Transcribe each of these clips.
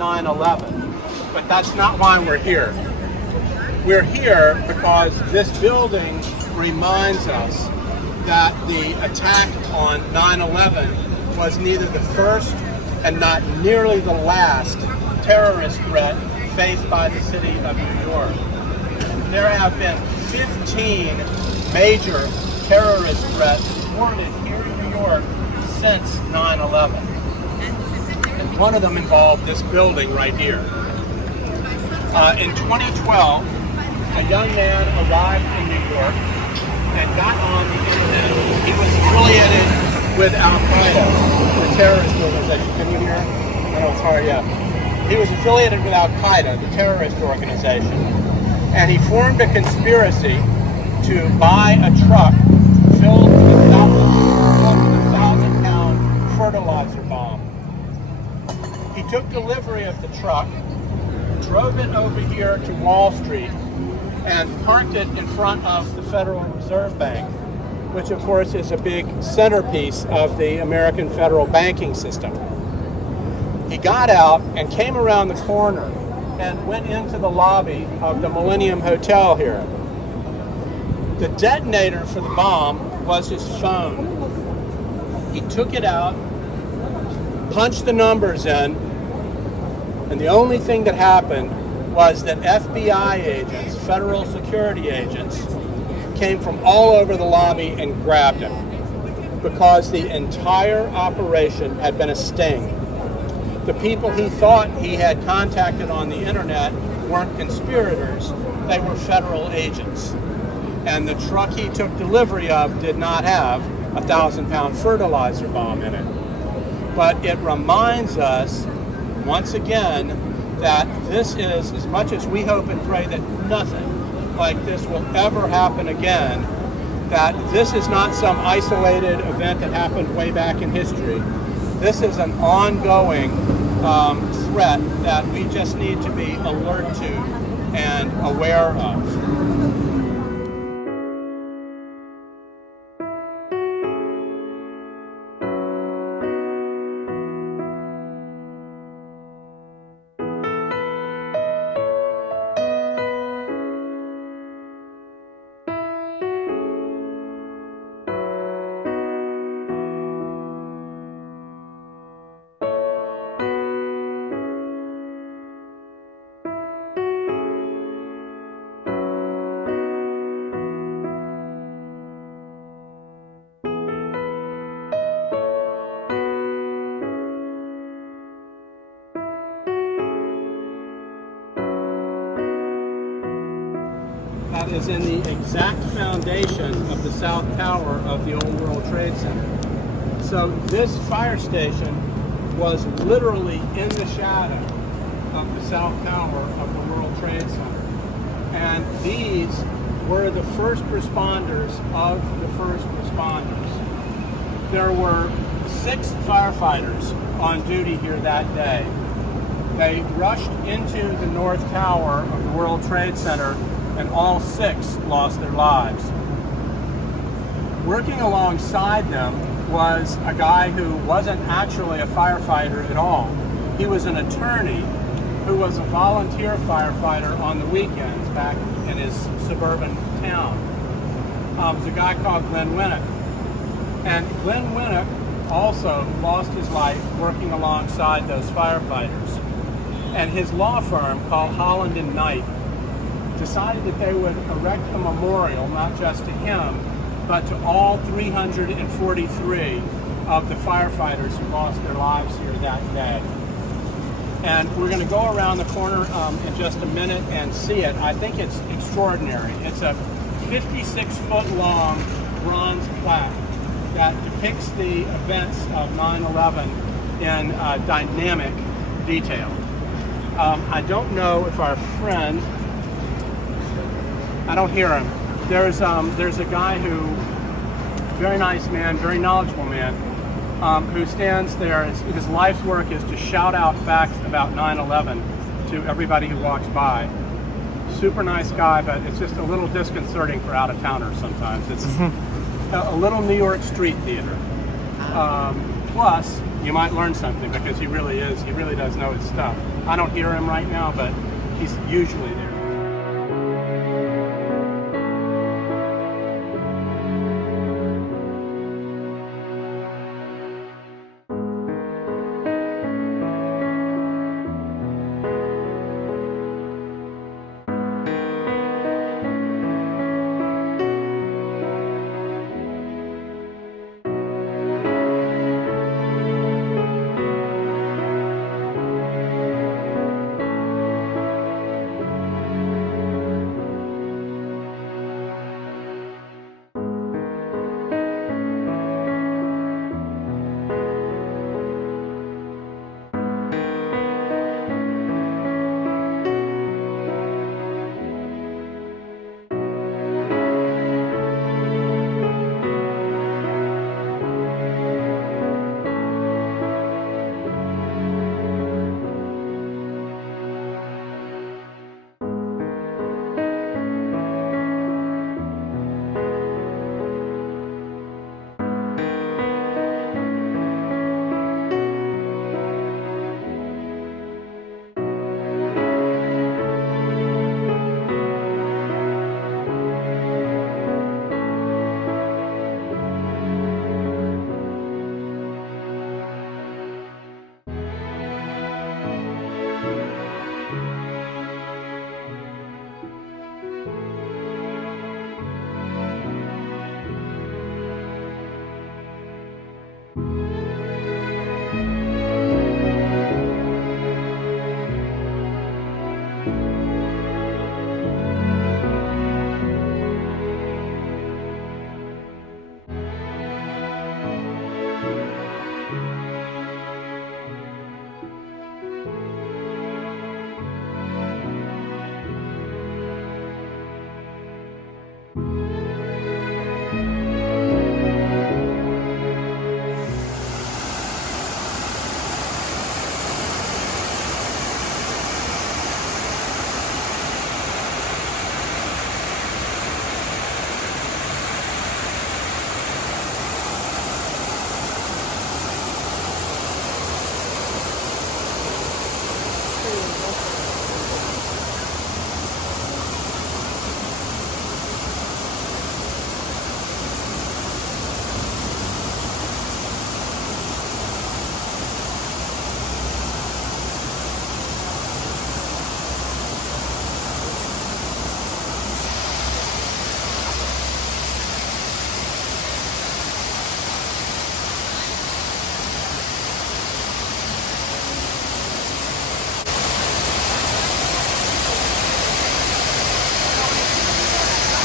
on 9/11, but that's not why we're here. We're here because this building reminds us that the attack on 9/11 was neither the first and not nearly the last terrorist threat faced by the city of New York. There have been 15 major terrorist threats reported here in New York since 9/11. And one of them involved this building right here. In 2012, a young man arrived in New York and got on the internet. He was affiliated with Al-Qaeda, the terrorist organization. Can you hear? I know it's hard, yeah. He was affiliated with Al-Qaeda, the terrorist organization. And he formed a conspiracy to buy a truck filled with a 1,000-pound fertilizer bomb. He took delivery of the truck, drove it over here to Wall Street, and parked it in front of the Federal Reserve Bank, which of course is a big centerpiece of the American federal banking system. He got out and came around the corner and went into the lobby of the Millennium Hotel here. The detonator for the bomb was his phone. He took it out, punched the numbers in, and the only thing that happened was that FBI agents, federal security agents, came from all over the lobby and grabbed him because the entire operation had been a sting. The people he thought he had contacted on the internet weren't conspirators, they were federal agents. And the truck he took delivery of did not have a 1,000-pound fertilizer bomb in it. But it reminds us, once again, that this is, as much as we hope and pray that nothing like this will ever happen again, that this is not some isolated event that happened way back in history. This is an ongoing threat that we just need to be alert to and aware of. That is in the exact foundation of the South Tower of the old World Trade Center. So this fire station was literally in the shadow of the South Tower of the World Trade Center. And these were the first responders of the first responders. There were 6 firefighters on duty here that day. They rushed into the North Tower of the World Trade Center, and all 6 lost their lives. Working alongside them was a guy who wasn't actually a firefighter at all. He was an attorney who was a volunteer firefighter on the weekends back in his suburban town. It was a guy called Glenn Winnock. And Glenn Winnock also lost his life working alongside those firefighters. And his law firm, called Holland and Knight, decided that they would erect a memorial, not just to him, but to all 343 of the firefighters who lost their lives here that day. And we're going to go around the corner in just a minute and see it. I think it's extraordinary. It's a 56-foot long bronze plaque that depicts the events of 9/11 in dynamic detail. I don't know if our friend, I don't hear him. There's a guy who, very nice man, very knowledgeable man, who stands there. His life's work is to shout out facts about 9/11 to everybody who walks by. Super nice guy, but it's just a little disconcerting for out-of-towners sometimes. It's a little New York street theater. Plus, you might learn something because he really does know his stuff. I don't hear him right now, but he's usually there.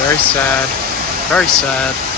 Very sad. Very sad.